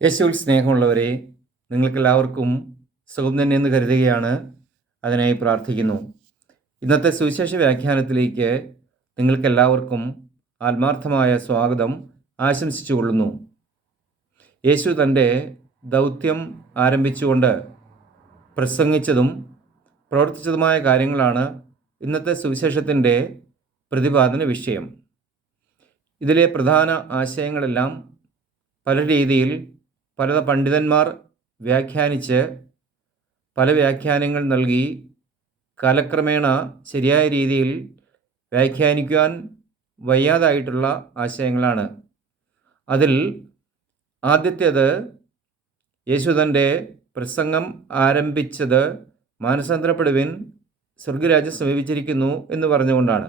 യേശുവിൽ സ്നേഹമുള്ളവരെ, നിങ്ങൾക്കെല്ലാവർക്കും സുഖം തന്നെയെന്ന് കരുതുകയാണ്. അതിനായി പ്രാർത്ഥിക്കുന്നു. ഇന്നത്തെ സുവിശേഷ വ്യാഖ്യാനത്തിലേക്ക് നിങ്ങൾക്കെല്ലാവർക്കും ആത്മാർത്ഥമായ സ്വാഗതം ആശംസിച്ചുകൊള്ളുന്നു. യേശു തൻ്റെ ദൗത്യം ആരംഭിച്ചുകൊണ്ട് പ്രസംഗിച്ചതും പ്രവർത്തിച്ചതുമായ കാര്യങ്ങളാണ് ഇന്നത്തെ സുവിശേഷത്തിൻ്റെ പ്രതിപാദന വിഷയം. ഇതിലെ പ്രധാന ആശയങ്ങളെല്ലാം പല രീതിയിൽ പല പണ്ഡിതന്മാർ വ്യാഖ്യാനിച്ച് പല വ്യാഖ്യാനങ്ങൾ നൽകി കാലക്രമേണ ശരിയായ രീതിയിൽ വ്യാഖ്യാനിക്കുവാൻ വയ്യാതായിട്ടുള്ള ആശയങ്ങളാണ്. അതിൽ ആദ്യത്തേത്, യേശു തൻ്റെ പ്രസംഗം ആരംഭിച്ചത് മാനസാന്തരപ്പെടുവിൻ, സ്വർഗരാജ്യം സമീപിച്ചിരിക്കുന്നു എന്ന് പറഞ്ഞുകൊണ്ടാണ്.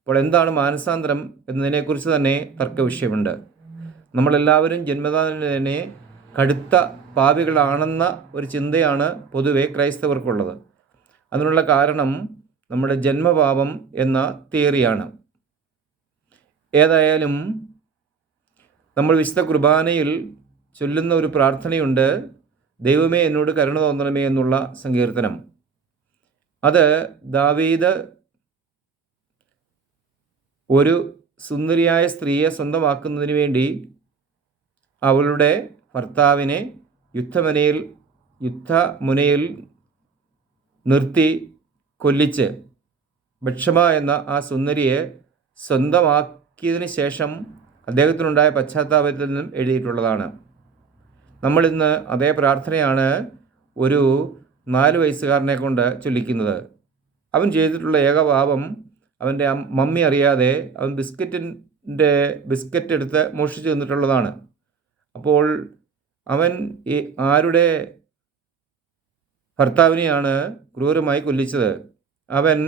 അപ്പോൾ എന്താണ് മാനസാന്തരം എന്നതിനെക്കുറിച്ച് തന്നെ തർക്ക വിഷയമുണ്ട്. നമ്മളെല്ലാവരും ജന്മനാഥന് തന്നെ കടുത്ത പാപികളാണെന്ന ഒരു ചിന്തയാണ് പൊതുവെ ക്രൈസ്തവർക്കുള്ളത്. അതിനുള്ള കാരണം നമ്മുടെ ജന്മപാപം എന്ന തിയറിയാണ്. ഏതായാലും നമ്മൾ വിശുദ്ധ കുർബാനയിൽ ചൊല്ലുന്ന ഒരു പ്രാർത്ഥനയുണ്ട്, ദൈവമേ എന്നോട് കരുണ തോന്നണമേ എന്നുള്ള സങ്കീർത്തനം. അത് ദാവീദ് ഒരു സുന്ദരിയായ സ്ത്രീയെ സ്വന്തമാക്കുന്നതിന് വേണ്ടി അവളുടെ ഭർത്താവിനെ യുദ്ധമുനയിൽ നിർത്തി കൊല്ലിച്ച് ബത്ശബ എന്ന ആ സുന്ദരിയെ സ്വന്തമാക്കിയതിന് ശേഷം അദ്ദേഹത്തിനുണ്ടായ പശ്ചാത്താപത്തിൽ നിന്നും എഴുതിയിട്ടുള്ളതാണ്. നമ്മളിന്ന് അതേ പ്രാർത്ഥനയാണ് ഒരു 4 വയസ്സുകാരനെ കൊണ്ട് ചൊല്ലിക്കുന്നത്. അവൻ ചെയ്തിട്ടുള്ള ഏക പാപം, അവൻ്റെ മമ്മി അറിയാതെ അവൻ ബിസ്ക്കറ്റ് എടുത്ത് മോഷ്ടിച്ചു തന്നിട്ടുള്ളതാണ്. അപ്പോൾ അവൻ ആരുടെ ഭർത്താവിനെയാണ് ക്രൂരമായി കൊല്ലിച്ചത്? അവൻ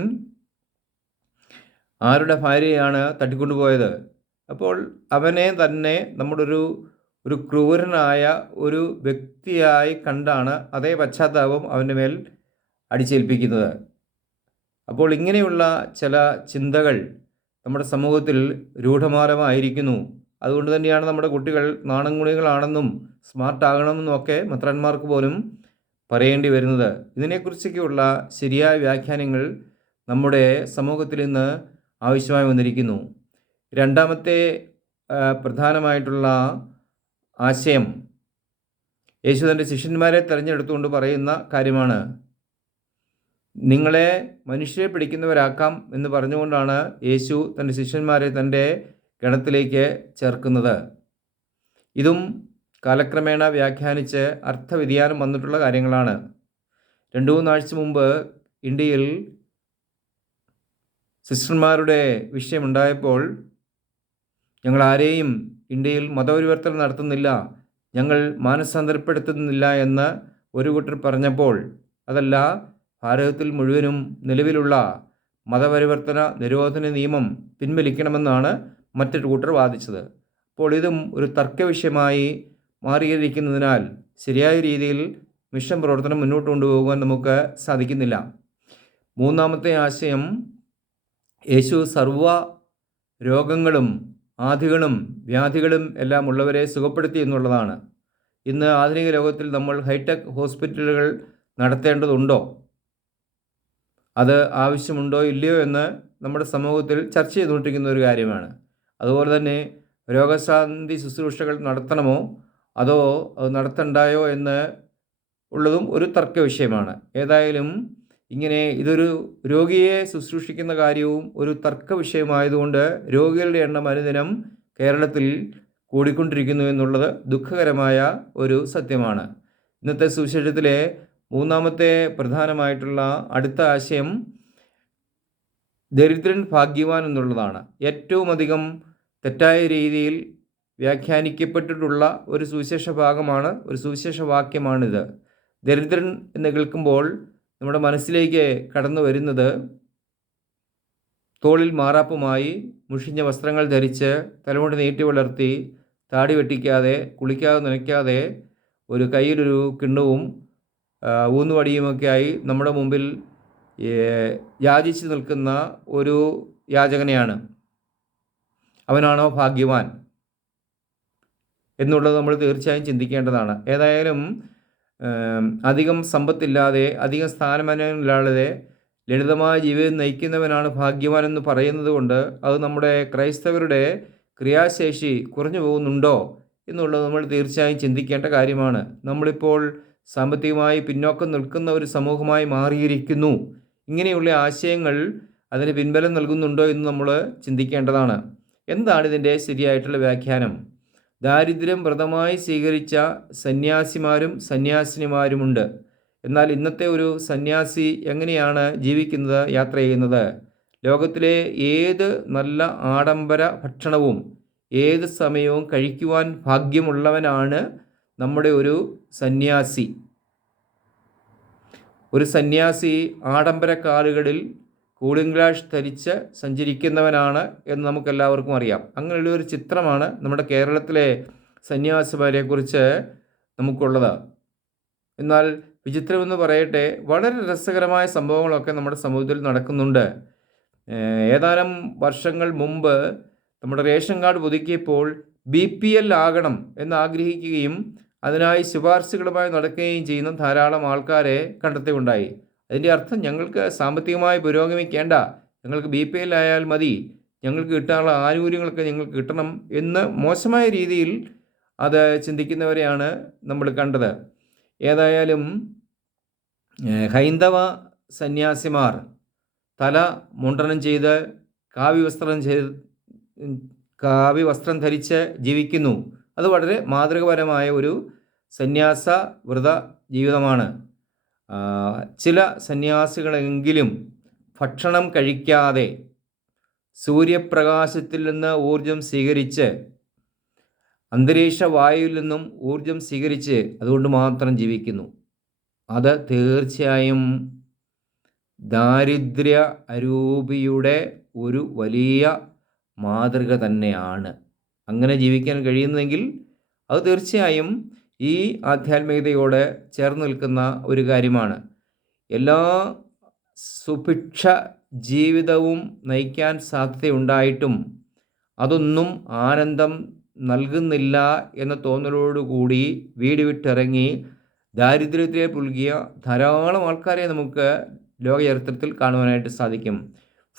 ആരുടെ ഭാര്യയാണ് തട്ടിക്കൊണ്ടുപോയത്? അപ്പോൾ അവനെ തന്നെ നമ്മുടെ ഒരു ക്രൂരനായ ഒരു വ്യക്തിയായി കണ്ടാണ് അതേ പശ്ചാത്താപം അവൻ്റെ മേൽ അടിച്ചേൽപ്പിക്കുന്നത്. അപ്പോൾ ഇങ്ങനെയുള്ള ചില ചിന്തകൾ നമ്മുടെ സമൂഹത്തിൽ രൂഢമാരമായിരിക്കുന്നു. അതുകൊണ്ട് തന്നെയാണ് നമ്മുടെ കുട്ടികൾ നാണംകുണികളാണെന്നും സ്മാർട്ടാകണമെന്നും ഒക്കെ മെത്രാന്മാർക്ക് പോലും പറയേണ്ടി വരുന്നത്. ഇതിനെക്കുറിച്ചൊക്കെയുള്ള ശരിയായ വ്യാഖ്യാനങ്ങൾ നമ്മുടെ സമൂഹത്തിൽ ഇന്ന് ആവശ്യമായി വന്നിരിക്കുന്നു. രണ്ടാമത്തെ പ്രധാനമായിട്ടുള്ള ആശയം യേശു തൻ്റെ ശിഷ്യന്മാരെ തിരഞ്ഞെടുത്തുകൊണ്ട് പറയുന്ന കാര്യമാണ്. നിങ്ങളെ മനുഷ്യരെ പിടിക്കുന്നവരാക്കാം എന്ന് പറഞ്ഞുകൊണ്ടാണ് യേശു തൻ്റെ ശിഷ്യന്മാരെ തൻ്റെ ഗണത്തിലേക്ക് ചേർക്കുന്നത്. ഇതും കാലക്രമേണ വ്യാഖ്യാനിച്ച് അർത്ഥവ്യതിയാനം വന്നിട്ടുള്ള കാര്യങ്ങളാണ്. 2-3 ആഴ്ച മുമ്പ് ഇന്ത്യയിൽ സിസ്റ്റർമാരുടെ വിഷയമുണ്ടായപ്പോൾ ഞങ്ങൾ ആരെയും ഇന്ത്യയിൽ മതപരിവർത്തനം നടത്തുന്നില്ല, ഞങ്ങൾ മാനസാന്തരപ്പെടുത്തുന്നില്ല എന്ന് ഒരു കൂട്ടർ പറഞ്ഞപ്പോൾ, അതല്ല, ഭാരതത്തിൽ മുഴുവനും നിലവിലുള്ള മതപരിവർത്തന നിരോധന നിയമം പിൻവലിക്കണമെന്നാണ് മറ്റൊരു കൂട്ടർ വാദിച്ചത്. അപ്പോൾ ഇതും ഒരു തർക്ക വിഷയമായി മാറിയിരിക്കുന്നതിനാൽ ശരിയായ രീതിയിൽ മിഷൻ പ്രവർത്തനം മുന്നോട്ട് കൊണ്ടുപോകാൻ നമുക്ക് സാധിക്കുന്നില്ല. മൂന്നാമത്തെ ആശയം, യേശു സർവ്വ രോഗങ്ങളും ആധികളും വ്യാധികളും എല്ലാം ഉള്ളവരെ സുഖപ്പെടുത്തി എന്നുള്ളതാണ്. ഇന്ന് ആധുനിക ലോകത്തിൽ നമ്മൾ ഹൈടെക് ഹോസ്പിറ്റലുകൾ നടത്തേണ്ടതുണ്ടോ, അത് ആവശ്യമുണ്ടോ ഇല്ലയോ എന്ന് നമ്മുടെ സമൂഹത്തിൽ ചർച്ച ചെയ്തുകൊണ്ടിരിക്കുന്ന ഒരു കാര്യമാണ്. അതുപോലെ തന്നെ രോഗശാന്തി ശുശ്രൂഷകൾ നടത്തണമോ അതോ അത് നടത്തണ്ടായോ എന്ന് ഉള്ളതും ഒരു തർക്ക വിഷയമാണ്. ഏതായാലും ഇതൊരു രോഗിയെ ശുശ്രൂഷിക്കുന്ന കാര്യവും ഒരു തർക്ക വിഷയമായതുകൊണ്ട് രോഗികളുടെ എണ്ണം അനുദിനം കേരളത്തിൽ കൂടിക്കൊണ്ടിരിക്കുന്നു എന്നുള്ളത് ദുഃഖകരമായ ഒരു സത്യമാണ്. ഇന്നത്തെ സുവിശേഷത്തിലെ മൂന്നാമത്തെ പ്രധാനമായിട്ടുള്ള അടുത്ത ആശയം ദരിദ്രൻ ഭാഗ്യവാൻ എന്നുള്ളതാണ്. ഏറ്റവും അധികം തെറ്റായ രീതിയിൽ വ്യാഖ്യാനിക്കപ്പെട്ടിട്ടുള്ള ഒരു സുവിശേഷ ഭാഗമാണ്, ഒരു സുവിശേഷ വാക്യമാണിത്. ദരിദ്രൻ എന്ന് കേൾക്കുമ്പോൾ നമ്മുടെ മനസ്സിലേക്ക് കടന്നു വരുന്നത് തോളിൽ മാറാപ്പുമായി മുഷിഞ്ഞ വസ്ത്രങ്ങൾ ധരിച്ച് തലമുടി നീട്ടി വളർത്തി താടി വെട്ടിക്കാതെ കുളിക്കാതെ നനയ്ക്കാതെ ഒരു കയ്യിലൊരു കിണ്ണവും ഊന്നുവടിയുമൊക്കെയായി നമ്മുടെ മുമ്പിൽ യാചിച്ച് നിൽക്കുന്ന ഒരു യാചകനെയാണ്. അവനാണോ ഭാഗ്യവാൻ? എന്നുള്ളത് നമ്മൾ തീർച്ചയായും ചിന്തിക്കേണ്ടതാണ്. ഏതായാലും അധികം സമ്പത്തില്ലാതെ അധികം സ്ഥാനമാനമില്ലാതെ ലളിതമായ ജീവിതം നയിക്കുന്നവനാണ് ഭാഗ്യവാനെന്ന് പറയുന്നത് കൊണ്ട് അത് നമ്മുടെ ക്രൈസ്തവരുടെ ക്രിയാശേഷി കുറഞ്ഞു പോകുന്നുണ്ടോ എന്നുള്ളത് നമ്മൾ തീർച്ചയായും ചിന്തിക്കേണ്ട കാര്യമാണ്. നമ്മളിപ്പോൾ സാമ്പത്തികമായി പിന്നോക്കം നിൽക്കുന്ന ഒരു സമൂഹമായി മാറിയിരിക്കുന്നു. ഇങ്ങനെയുള്ള ആശയങ്ങൾ അതിന് പിൻബലം നൽകുന്നുണ്ടോ എന്ന് നമ്മൾ ചിന്തിക്കേണ്ടതാണ്. എന്താണ് ഇതിൻ്റെ ശരിയായിട്ടുള്ള വ്യാഖ്യാനം? ദാരിദ്ര്യം വ്രതമായി സ്വീകരിച്ച സന്യാസിമാരും സന്യാസിനിമാരുമുണ്ട്. എന്നാൽ ഇന്നത്തെ ഒരു സന്യാസി എങ്ങനെയാണ് ജീവിക്കുന്നത്, യാത്ര ചെയ്യുന്നത്? ലോകത്തിലെ ഏത് നല്ല ആഡംബര ഭക്ഷണവും ഏത് സമയവും കഴിക്കുവാൻ ഭാഗ്യമുള്ളവനാണ് നമ്മുടെ ഒരു സന്യാസി. ഒരു സന്യാസി ആഡംബര കാറുകളിൽ കൂളിംഗ് ഗ്ലാസ് ധരിച്ച് സഞ്ചരിക്കുന്നവനാണ് എന്ന് നമുക്കെല്ലാവർക്കും അറിയാം. അങ്ങനെയുള്ള ഒരു ചിത്രമാണ് നമ്മുടെ കേരളത്തിലെ സന്യാസിമാരെക്കുറിച്ച് നമുക്കുള്ളത്. എന്നാൽ വിചിത്രമെന്ന് പറയട്ടെ, വളരെ രസകരമായ സംഭവങ്ങളൊക്കെ നമ്മുടെ സമൂഹത്തിൽ നടക്കുന്നുണ്ട്. ഏതാനും വർഷങ്ങൾ മുമ്പ് നമ്മുടെ റേഷൻ കാർഡ് പുതുക്കിയപ്പോൾ BPL ആകണം എന്നാഗ്രഹിക്കുകയും അതിനായി ശുപാർശകളുമായി നടക്കുകയും ചെയ്യുന്ന ധാരാളം ആൾക്കാരെ കണ്ടെത്തുകയുണ്ടായി. അതിൻ്റെ അർത്ഥം ഞങ്ങൾക്ക് സാമ്പത്തികമായി പുരോഗമിക്കേണ്ട, ഞങ്ങൾക്ക് BPL ആയാൽ മതി, ഞങ്ങൾക്ക് കിട്ടാനുള്ള ആനുകൂല്യങ്ങളൊക്കെ ഞങ്ങൾക്ക് കിട്ടണം എന്ന് മോശമായ രീതിയിൽ അത് ചിന്തിക്കുന്നവരെയാണ് നമ്മൾ കണ്ടത്. ഏതായാലും ഹൈന്ദവ സന്യാസിമാർ തല മുണ്ടനം ചെയ്ത് കാവ്യവസ്ത്രം ധരിച്ച് ജീവിക്കുന്നു. അത് വളരെ മാതൃകപരമായ ഒരു സന്യാസ വ്രത ജീവിതമാണ്. ചില സന്യാസികളെങ്കിലും ഭക്ഷണം കഴിക്കാതെ സൂര്യപ്രകാശത്തിൽ നിന്ന് ഊർജം സ്വീകരിച്ച് അന്തരീക്ഷ വായുവിൽ നിന്നും ഊർജം സ്വീകരിച്ച് അതുകൊണ്ട് മാത്രം ജീവിക്കുന്നു. അത് തീർച്ചയായും ദാരിദ്ര്യ അരൂപിയുടെ ഒരു വലിയ മാതൃക തന്നെയാണ്. അങ്ങനെ ജീവിക്കാൻ കഴിയുന്നതെങ്കിൽ അത് തീർച്ചയായും ഈ ആധ്യാത്മികതയോട് ചേർന്ന് നിൽക്കുന്ന ഒരു കാര്യമാണ്. എല്ലാ സുഭിക്ഷ ജീവിതവും നയിക്കാൻ സാധ്യതയുണ്ടായിട്ടും അതൊന്നും ആനന്ദം നൽകുന്നില്ല എന്ന തോന്നലോടുകൂടി വീട് വിട്ടിറങ്ങി ദാരിദ്ര്യത്തെ പുൽകിയ ധാരാളം ആൾക്കാരെ നമുക്ക് ലോകചരിത്രത്തിൽ കാണുവാനായിട്ട് സാധിക്കും.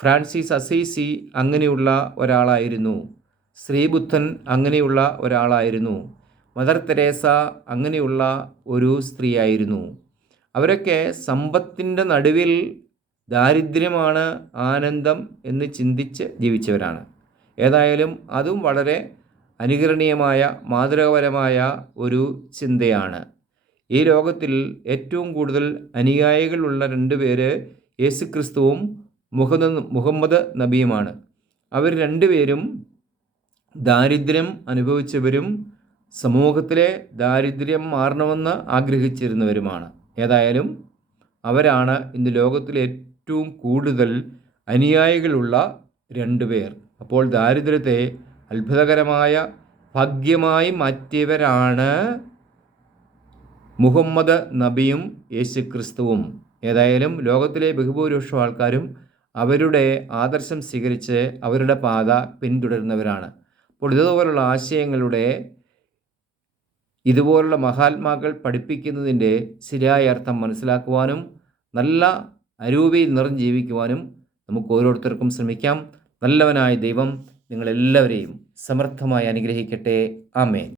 ഫ്രാൻസിസ് അസീസി അങ്ങനെയുള്ള ഒരാളായിരുന്നു. ശ്രീബുദ്ധൻ അങ്ങനെയുള്ള ഒരാളായിരുന്നു. മദർ തെരേസ അങ്ങനെയുള്ള ഒരു സ്ത്രീയായിരുന്നു. അവരൊക്കെ സമ്പത്തിൻ്റെ നടുവിൽ ദാരിദ്ര്യമാണ് ആനന്ദം എന്ന് ചിന്തിച്ച് ജീവിച്ചവരാണ്. ഏതായാലും അതും വളരെ അനുകരണീയമായ മാതൃകാപരമായ ഒരു ചിന്തയാണ്. ഈ ലോകത്തിൽ ഏറ്റവും കൂടുതൽ അനുയായികളുള്ള 2 പേര് യേശുക്രിസ്തുവും മുഹമ്മദ് നബിയുമാണ്. അവർ 2 പേരും ദാരിദ്ര്യം അനുഭവിച്ചവരും സമൂഹത്തിലെ ദാരിദ്ര്യം മാറണമെന്ന് ആഗ്രഹിച്ചിരുന്നവരുമാണ്. ഏതായാലും അവരാണ് ഇന്ന് ലോകത്തിൽ ഏറ്റവും കൂടുതൽ അനുയായികളുള്ള 2 പേർ. അപ്പോൾ ദാരിദ്ര്യത്തെ അത്ഭുതകരമായ ഭാഗ്യമായി മാറ്റിയവരാണ് മുഹമ്മദ് നബിയും യേശുക്രിസ്തുവും. ഏതായാലും ലോകത്തിലെ ബഹുഭൂരിപക്ഷം ആൾക്കാരും അവരുടെ ആദർശം സ്വീകരിച്ച് അവരുടെ പാത പിന്തുടരുന്നവരാണ്. അപ്പോൾ ഇതുപോലുള്ള ആശയങ്ങളുടെ ഇതുപോലുള്ള മഹാത്മാക്കൾ പഠിപ്പിക്കുന്നതിൻ്റെ ശരിയായ അർത്ഥം മനസ്സിലാക്കുവാനും നല്ല അരൂപിയിൽ നിറഞ്ഞ് ജീവിക്കുവാനും നമുക്ക് ഓരോരുത്തർക്കും ശ്രമിക്കാം. നല്ലവനായ ദൈവം നിങ്ങളെല്ലാവരെയും സമൃദ്ധമായി അനുഗ്രഹിക്കട്ടെ. ആമേൻ.